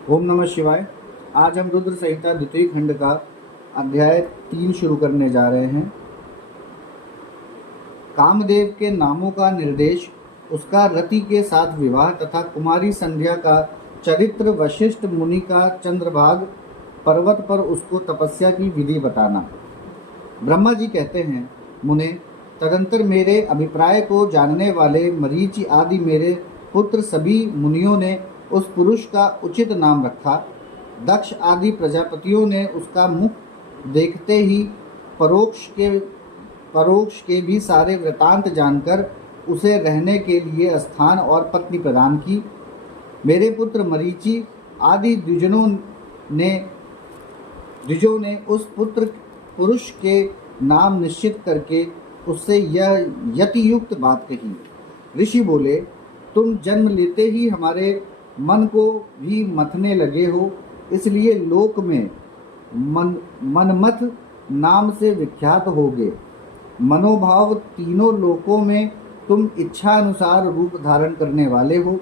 ओम नमः शिवाय। आज हम रुद्र संहिता द्वितीय खंड का अध्याय 3 शुरू करने जा रहे हैं। कामदेव के नामों का निर्देश, उसका रति के साथ विवाह तथा कुमारी संध्या का चरित्र, वशिष्ठ मुनि का चंद्रभाग पर्वत पर उसको तपस्या की विधि बताना। ब्रह्मा जी कहते हैं, मुने, तदंतर मेरे अभिप्राय को जानने वाले मरीचि आदि मेरे पुत्र सभी मुनियों ने उस पुरुष का उचित नाम रखा। दक्ष आदि प्रजापतियों ने उसका मुख देखते ही परोक्ष के भी सारे वृतांत जानकर उसे रहने के लिए स्थान और पत्नी प्रदान की। मेरे पुत्र मरीचि आदि द्विजों ने उस पुरुष के नाम निश्चित करके उससे यह यतियुक्त बात कही। ऋषि बोले, तुम जन्म लेते ही हमारे मन को भी मथने लगे हो, इसलिए लोक में मनमथ नाम से विख्यात होगे। मनोभाव तीनों लोकों में तुम इच्छा अनुसार रूप धारण करने वाले हो।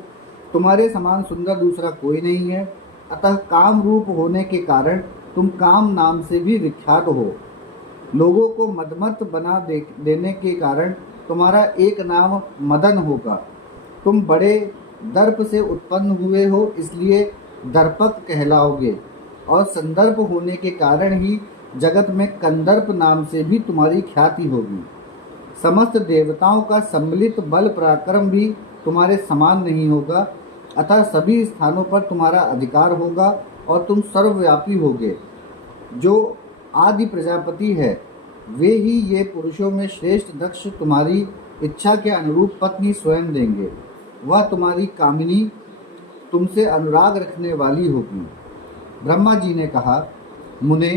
तुम्हारे समान सुंदर दूसरा कोई नहीं है। अतः काम रूप होने के कारण तुम काम नाम से भी विख्यात हो। लोगों को मदमत बना देने के कारण तुम्हारा एक नाम मदन होगा। तुम बड़े दर्प से उत्पन्न हुए हो, इसलिए दर्पक कहलाओगे, और संदर्प होने के कारण ही जगत में कंदर्प नाम से भी तुम्हारी ख्याति होगी। समस्त देवताओं का सम्मिलित बल पराक्रम भी तुम्हारे समान नहीं होगा। अतः सभी स्थानों पर तुम्हारा अधिकार होगा और तुम सर्वव्यापी होगे। जो आदि प्रजापति है, वे ही ये पुरुषों में श्रेष्ठ दक्ष तुम्हारी इच्छा के अनुरूप पत्नी स्वयं देंगे। वह तुम्हारी कामिनी, तुमसे अनुराग रखने वाली होगी। ब्रह्मा जी ने कहा, मुने,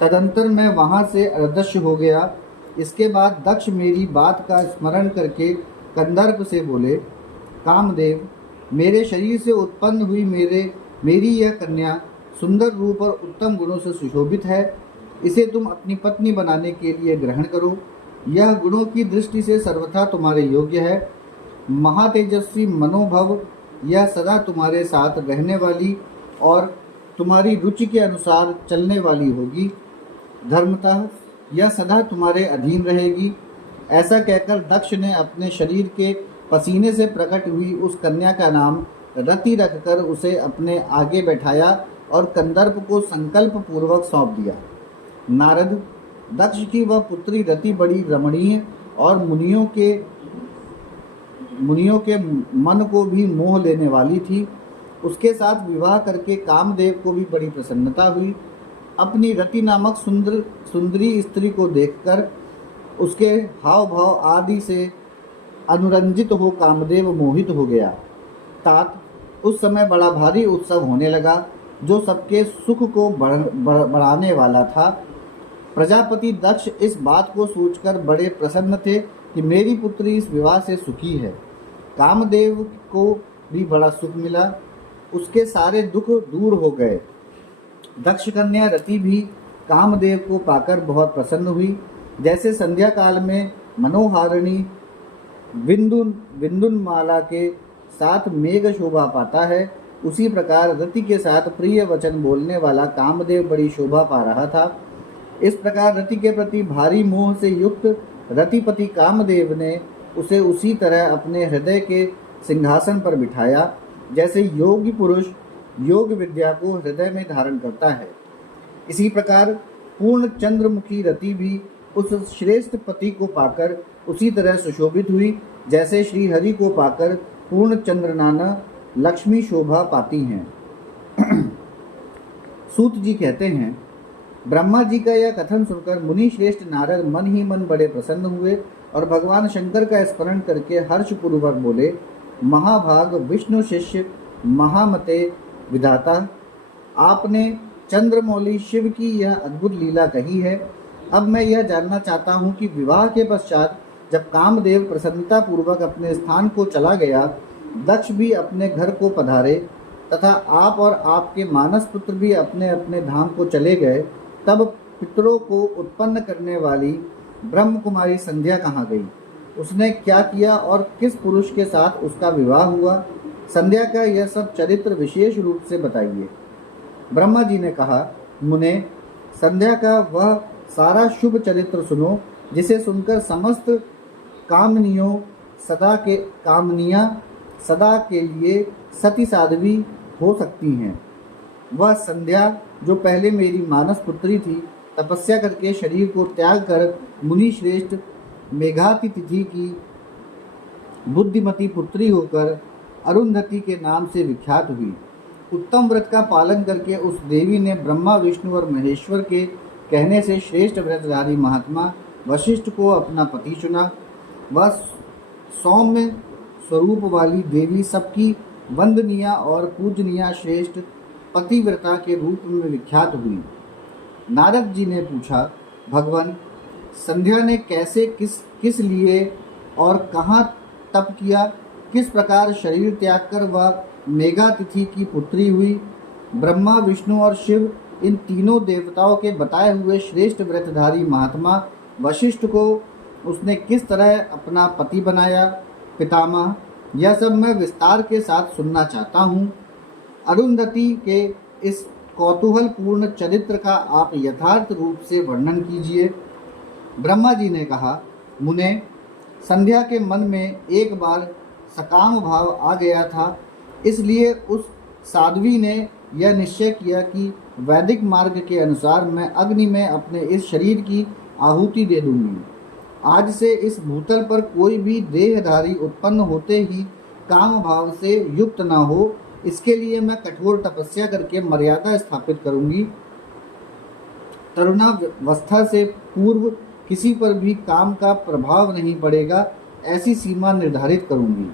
तदंतर मैं वहाँ से अदृश्य हो गया। इसके बाद दक्ष मेरी बात का स्मरण करके कंदर्प से बोले, कामदेव, मेरे शरीर से उत्पन्न हुई मेरी यह कन्या सुंदर रूप और उत्तम गुणों से सुशोभित है। इसे तुम अपनी पत्नी बनाने के लिए ग्रहण करो। यह गुणों की दृष्टि से सर्वथा तुम्हारे योग्य है। महातेजस्वी मनोभव, यह सदा तुम्हारे साथ रहने वाली और तुम्हारी रुचि के अनुसार चलने वाली होगी। धर्मतः यह सदा तुम्हारे अधीन रहेगी। ऐसा कहकर दक्ष ने अपने शरीर के पसीने से प्रकट हुई उस कन्या का नाम रति रखकर उसे अपने आगे बैठाया और कंदर्प को संकल्प पूर्वक सौंप दिया। नारद, दक्ष की वह पुत्री रति बड़ी रमणीय और मुनियों के मन को भी मोह लेने वाली थी। उसके साथ विवाह करके कामदेव को भी बड़ी प्रसन्नता हुई। अपनी रति नामक सुंदरी स्त्री को देखकर उसके हाव भाव आदि से अनुरंजित हो कामदेव मोहित हो गया। तात, उस समय बड़ा भारी उत्सव होने लगा, जो सबके सुख को बढ़ाने वाला था। प्रजापति दक्ष इस बात को सोचकर बड़े प्रसन्न थे कि मेरी पुत्री इस विवाह से सुखी है। कामदेव को भी बड़ा सुख मिला, उसके सारे दुख दूर हो गए। दक्ष कन्या रति भी कामदेव को पाकर बहुत प्रसन्न हुई। जैसे संध्या काल में मनोहारिणी विंदुनमाला के साथ मेघ शोभा पाता है, उसी प्रकार रति के साथ प्रिय वचन बोलने वाला कामदेव बड़ी शोभा पा रहा था। इस प्रकार रति के प्रति भारी मोह से युक्त रतिपति कामदेव ने उसे उसी तरह अपने हृदय के सिंहासन पर बिठाया, जैसे योगी पुरुष योग विद्या को हृदय में धारण करता है। इसी प्रकार पूर्ण चंद्रमुखी रति भी उस श्रेष्ठ पति को पाकर उसी तरह सुशोभित हुई, जैसे श्री हरि को पाकर पूर्ण चंद्रनाना लक्ष्मी शोभा पाती हैं। सूत जी कहते हैं, ब्रह्मा जी का यह कथन सुनकर मुनि श्रेष्ठ नारद मन ही मन बड़े प्रसन्न हुए और भगवान शंकर का स्मरण करके हर्षपूर्वक बोले, महाभाग विष्णु शिष्य महामते विधाता, आपने चंद्रमौली शिव की यह अद्भुत लीला कही है। अब मैं यह जानना चाहता हूँ कि विवाह के पश्चात जब कामदेव प्रसन्नता पूर्वक अपने स्थान को चला गया, दक्ष भी अपने घर को पधारे तथा आप और आपके मानस पुत्र भी अपने अपने धाम को चले गए, तब पितरों को उत्पन्न करने वाली ब्रह्म कुमारी संध्या कहाँ गई? उसने क्या किया और किस पुरुष के साथ उसका विवाह हुआ? संध्या का यह सब चरित्र विशेष रूप से बताइए। ब्रह्मा जी ने कहा, मुने, संध्या का वह सारा शुभ चरित्र सुनो जिसे सुनकर समस्त कामनियों कामनियाँ सदा के लिए सती साध्वी हो सकती हैं। वह संध्या जो पहले मेरी मानस पुत्री थी, तपस्या करके शरीर को त्याग कर मुनि श्रेष्ठ मेघातिथि की बुद्धिमती पुत्री होकर अरुंधति के नाम से विख्यात हुई। उत्तम व्रत का पालन करके उस देवी ने ब्रह्मा, विष्णु और महेश्वर के कहने से श्रेष्ठ व्रतधारी महात्मा वशिष्ठ को अपना पति चुना। वह सौम्य स्वरूप वाली देवी सबकी वंदनीय और पूजनीय श्रेष्ठ पतिव्रता के रूप में विख्यात हुई। नारद जी ने पूछा, भगवान, संध्या ने कैसे किस लिए और कहाँ तप किया? किस प्रकार शरीर त्याग कर वह मेघातिथि की पुत्री हुई? ब्रह्मा, विष्णु और शिव इन तीनों देवताओं के बताए हुए श्रेष्ठ व्रतधारी महात्मा वशिष्ठ को उसने किस तरह अपना पति बनाया? पितामह, यह सब मैं विस्तार के साथ सुनना चाहता हूँ। अरुंधति के इस कौतूहलपूर्ण चरित्र का आप यथार्थ रूप से वर्णन कीजिए। ब्रह्मा जी ने कहा, मुने, संध्या के मन में एक बार सकाम भाव आ गया था, इसलिए उस साध्वी ने यह निश्चय किया कि वैदिक मार्ग के अनुसार मैं अग्नि में अपने इस शरीर की आहुति दे दूंगी। आज से इस भूतल पर कोई भी देहधारी उत्पन्न होते ही काम भाव से युक्त न हो, इसके लिए मैं कठोर तपस्या करके मर्यादा स्थापित करूंगी। तरुणावस्था से पूर्व किसी पर भी काम का प्रभाव नहीं पड़ेगा, ऐसी सीमा निर्धारित करूंगी।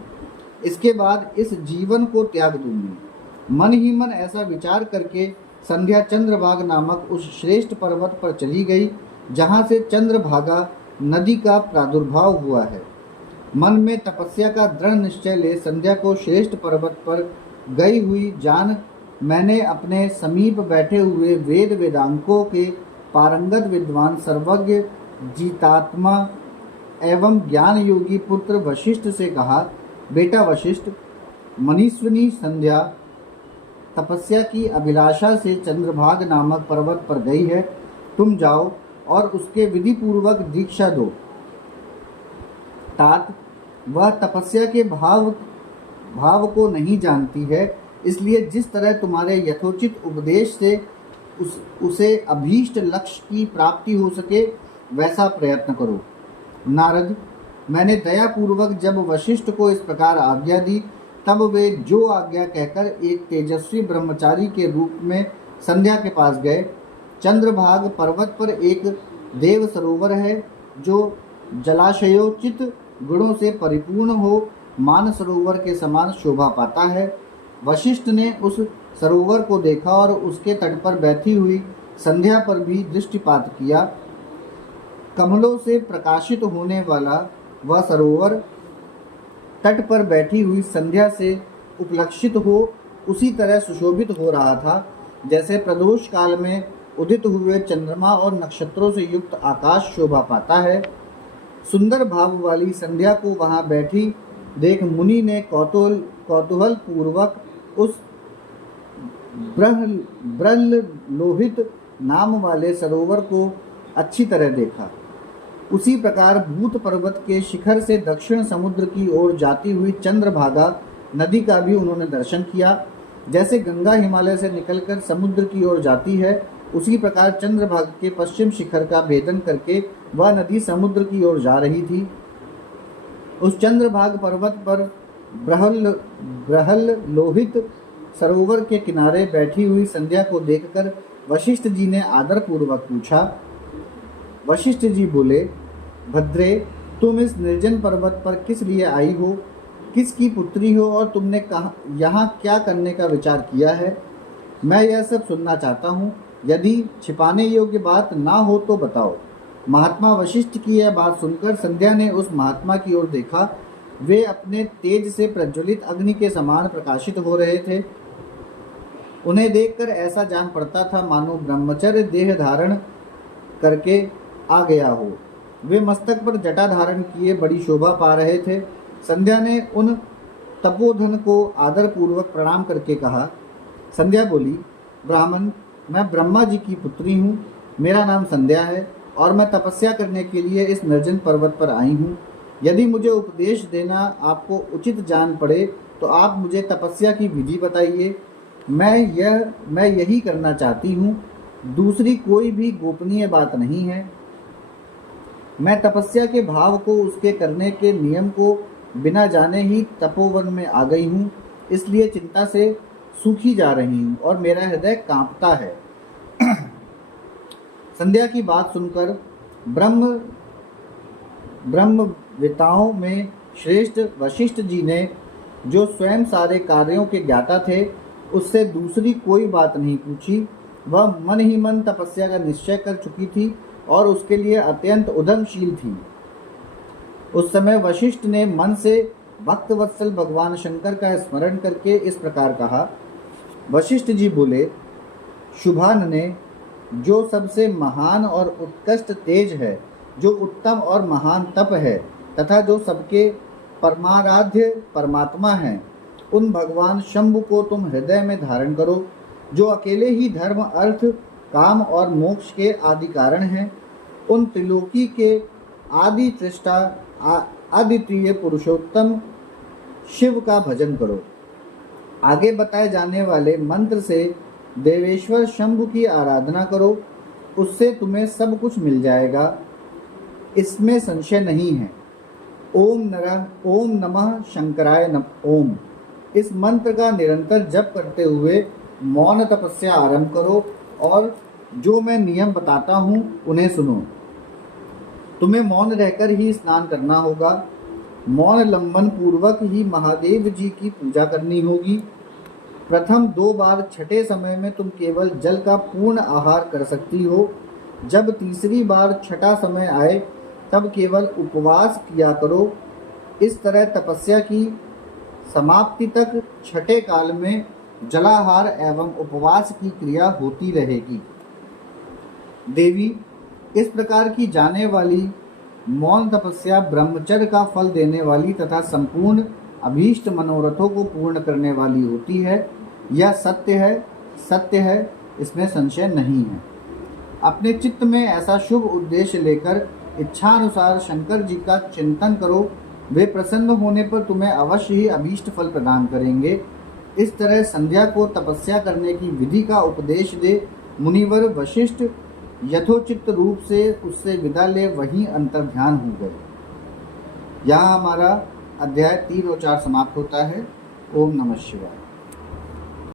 इसके बाद इस जीवन को त्याग दूंगी। मन ही मन ऐसा विचार करके संध्या चंद्रभागा नामक उस श्रेष्ठ पर्वत पर चली गई, जहाँ से चंद्रभागा नदी का प्रादुर्भाव हुआ है। मन में तपस्या का दृढ़ निश्चय ले संध्या को श्रेष्ठ पर्वत पर गई हुई जान मैंने अपने समीप बैठे हुए वेद वेदांकों के पारंगत विद्वान, सर्वज्ञ, जीतात्मा एवं ज्ञान योगी पुत्र वशिष्ठ से कहा, बेटा वशिष्ठ, मनीषिनी संध्या तपस्या की अभिलाषा से चंद्रभाग नामक पर्वत पर गई है। तुम जाओ और उसके विधि पूर्वक दीक्षा दो। तात, वह तपस्या के भाव को नहीं जानती है, इसलिए जिस तरह तुम्हारे यथोचित उपदेश से उसे अभीष्ट लक्ष्य की प्राप्ति हो सके, वैसा प्रयत्न करो। नारद, मैंने दयापूर्वक जब वशिष्ठ को इस प्रकार आज्ञा दी, तब वे जो आज्ञा कहकर एक तेजस्वी ब्रह्मचारी के रूप में संध्या के पास गए। चंद्रभाग पर्वत पर एक देव सरोवर है जो जलाशयोचित गुणों से परिपूर्ण हो मान सरोवर के समान शोभा पाता है। वशिष्ठ ने उस सरोवर को देखा और उसके तट पर बैठी हुई संध्या पर भी दृष्टिपात किया। कमलों से प्रकाशित होने वाला वह सरोवर तट पर बैठी हुई संध्या से उपलक्षित हो उसी तरह सुशोभित हो रहा था, जैसे प्रदोष काल में उदित हुए चंद्रमा और नक्षत्रों से युक्त आकाश शोभा पाता है। सुंदर भाव वाली संध्या को वहां बैठी देख मुनि ने कौतूहल पूर्वक उस ब्रह्ल लोहित नाम वाले सरोवर को अच्छी तरह देखा। उसी प्रकार भूत पर्वत के शिखर से दक्षिण समुद्र की ओर जाती हुई चंद्रभागा नदी का भी उन्होंने दर्शन किया। जैसे गंगा हिमालय से निकलकर समुद्र की ओर जाती है, उसी प्रकार चंद्रभागा के पश्चिम शिखर का भेदन करके वह नदी समुद्र की ओर जा रही थी। उस चंद्रभाग पर्वत पर ब्रहल लोहित सरोवर के किनारे बैठी हुई संध्या को देखकर वशिष्ठ जी ने आदर पूर्वक पूछा। वशिष्ठ जी बोले, भद्रे, तुम इस निर्जन पर्वत पर किस लिए आई हो? किसकी पुत्री हो और तुमने यहाँ क्या करने का विचार किया है? मैं यह सब सुनना चाहता हूँ। यदि छिपाने योग्य बात ना हो तो बताओ। महात्मा वशिष्ठ की यह बात सुनकर संध्या ने उस महात्मा की ओर देखा। वे अपने तेज से प्रज्वलित अग्नि के समान प्रकाशित हो रहे थे। उन्हें देखकर ऐसा जान पड़ता था मानो ब्रह्मचर्य देह धारण करके आ गया हो। वे मस्तक पर जटा धारण किए बड़ी शोभा पा रहे थे। संध्या ने उन तपोधन को आदर पूर्वक प्रणाम करके कहा। संध्या बोली, ब्राह्मण, मैं ब्रह्मा जी की पुत्री हूँ, मेरा नाम संध्या है और मैं तपस्या करने के लिए इस निर्जन पर्वत पर आई हूँ। यदि मुझे उपदेश देना आपको उचित जान पड़े तो आप मुझे तपस्या की विधि बताइए। मैं यही करना चाहती हूँ, दूसरी कोई भी गोपनीय बात नहीं है। मैं तपस्या के भाव को, उसके करने के नियम को बिना जाने ही तपोवन में आ गई हूँ, इसलिए चिंता से सूखी जा रही हूँ और मेरा हृदय कांपता है। संध्या की बात सुनकर ब्रह्मविताओं में श्रेष्ठ वशिष्ठ जी ने, जो स्वयं सारे कार्यों के ज्ञाता थे, उससे दूसरी कोई बात नहीं पूछी। वह मन ही मन तपस्या का निश्चय कर चुकी थी और उसके लिए अत्यंत उद्यमशील थी। उस समय वशिष्ठ ने मन से भक्तवत्सल भगवान शंकर का स्मरण करके इस प्रकार कहा। वशिष्ठ जी बोले, शुभान ने, जो सबसे महान और उत्कृष्ट तेज है, जो उत्तम और महान तप है तथा जो सबके परमाराध्य परमात्मा हैं, उन भगवान शंभु को तुम हृदय में धारण करो, जो अकेले ही धर्म, अर्थ, काम और मोक्ष के आदि कारण हैं। उन त्रिलोकी के आदि त्रिष्टा अद्वितीय पुरुषोत्तम शिव का भजन करो। आगे बताए जाने वाले मंत्र से देवेश्वर शंभु की आराधना करो, उससे तुम्हें सब कुछ मिल जाएगा, इसमें संशय नहीं है। ओम नमः शंकराय ओम। इस मंत्र का निरंतर जप करते हुए मौन तपस्या आरंभ करो और जो मैं नियम बताता हूँ उन्हें सुनो। तुम्हें मौन रहकर ही स्नान करना होगा। मौन लंबन पूर्वक ही महादेव जी की पूजा करनी होगी। प्रथम 2 बार छठे समय में तुम केवल जल का पूर्ण आहार कर सकती हो। जब तीसरी बार छठा समय आए तब केवल उपवास किया करो। इस तरह तपस्या की समाप्ति तक छठे काल में जलाहार एवं उपवास की क्रिया होती रहेगी। देवी, इस प्रकार की जाने वाली मौन तपस्या ब्रह्मचर्य का फल देने वाली तथा संपूर्ण अभीष्ट मनोरथों को पूर्ण करने वाली होती है। यह सत्य है, इसमें संशय नहीं है। अपने चित्त में ऐसा शुभ उद्देश्य लेकर इच्छानुसार शंकर जी का चिंतन करो। वे प्रसन्न होने पर तुम्हें अवश्य ही अभीष्ट फल प्रदान करेंगे। इस तरह संध्या को तपस्या करने की विधि का उपदेश दे मुनिवर वशिष्ठ यथोचित रूप से उससे विदा ले वहीं अंतर्ध्यान हो गए। यहाँ हमारा अध्याय 3 और 4 समाप्त होता है। ओम नमः शिवाय।